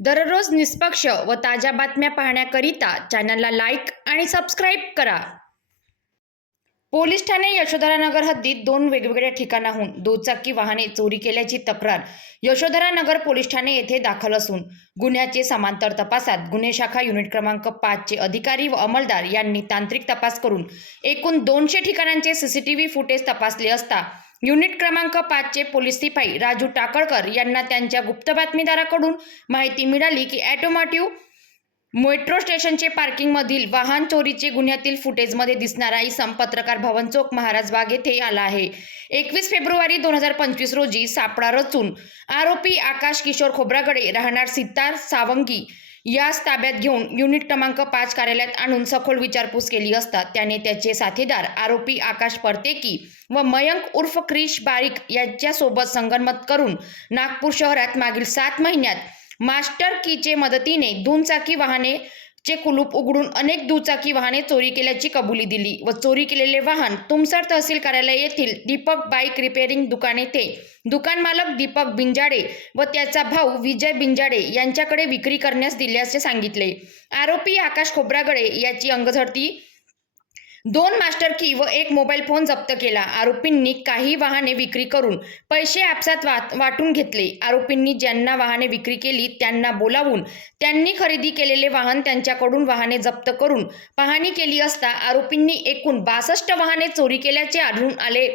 दररोज निष्पक्ष व ताज्या बातम्या पाहण्याकरिता चॅनलला लाईक आणि सबस्क्राईब करा. पोलीस ठाणे यशोधरानगर हद्दीत दोन वेगवेगळ्या ठिकाणाहून दुचाकी वाहने चोरी केल्याची तक्रार यशोधरानगर पोलीस ठाणे येथे दाखल असून गुन्ह्याचे समांतर तपासात गुन्हे शाखा युनिट क्रमांक पाचचे अधिकारी व अंमलदार यांनी तांत्रिक तपास करून एकूण दोनशे ठिकाणांचे सीसीटीव्ही फुटेज तपासले असता युनिट क्रमांक पाचचे पोलीस सिपाई राजू टाकळकर यांना त्यांच्या गुप्त बातमीदाराकडून माहिती मिळाली की ॲटोमॅटिव्ह मेट्रो स्टेशनचे पार्किंगमधील वाहन चोरीचे गुन्ह्यातील फुटेजमध्ये दिसणारा इसम पत्रकार भवन चौक महाराज बाग येथे आला आहे. एकवीस फेब्रुवारी दोन हजार पंचवीस रोजी सापळा रचून आरोपी आकाश किशोर खोब्रागडे राहणार सितार सावंगी यास ताब्यात घेऊन युनिट क्रमांक पाच कार्यालयात आणून सखोल विचारपूस केली असता त्याने त्याचे साथीदार आरोपी आकाश परतेकी व मयंक उर्फ क्रिश बारीक यांच्यासोबत संगनमत करून नागपूर शहरात मागील सात महिन्यात मास्टर कीचे मदतीने दुचाकी वाहने चे कुलूप उघडून अनेक दुचाकी वाहने चोरी केल्याची कबुली दिली व चोरी केलेले वाहन तुमसर तहसील कार्यालय येथील दीपक बाईक रिपेअरिंग दुकान येथे. दुकान मालक दीपक बिंजाडे व त्याचा भाऊ विजय बिंजाडे यांच्याकडे विक्री करण्यास दिल्याचे सांगितले. आरोपी आकाश खोब्रागडे याची अंगझडती दोन मास्टर की व एक मोबाईल फोन जप्त केला. आरोपींनी काही वाहने विक्री करून पैसे आपसात वाट वाटून घेतले. आरोपींनी ज्यांना वाहने विक्री केली त्यांना बोलावून त्यांनी खरेदी केलेले वाहन त्यांच्याकडून वाहने जप्त करून पाहणी केली असता आरोपींनी एकूण बासष्ट वाहने चोरी केल्याचे आढळून आले.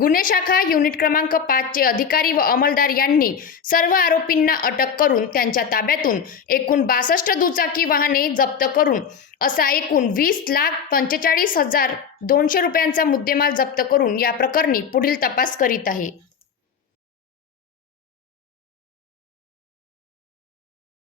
गुन्हे शाखा युनिट क्रमांक पाचचे अधिकारी व अंमलदार यांनी सर्व आरोपींना अटक करून त्यांच्या ताब्यातून एकूण बासष्ट दुचाकी वाहने जप्त करून असा एकूण वीस लाख पंचेचाळीस हजार हजार दोनशे रुपयांचा मुद्देमाल जप्त करून या प्रकरणी पुढील तपास करीत आहे.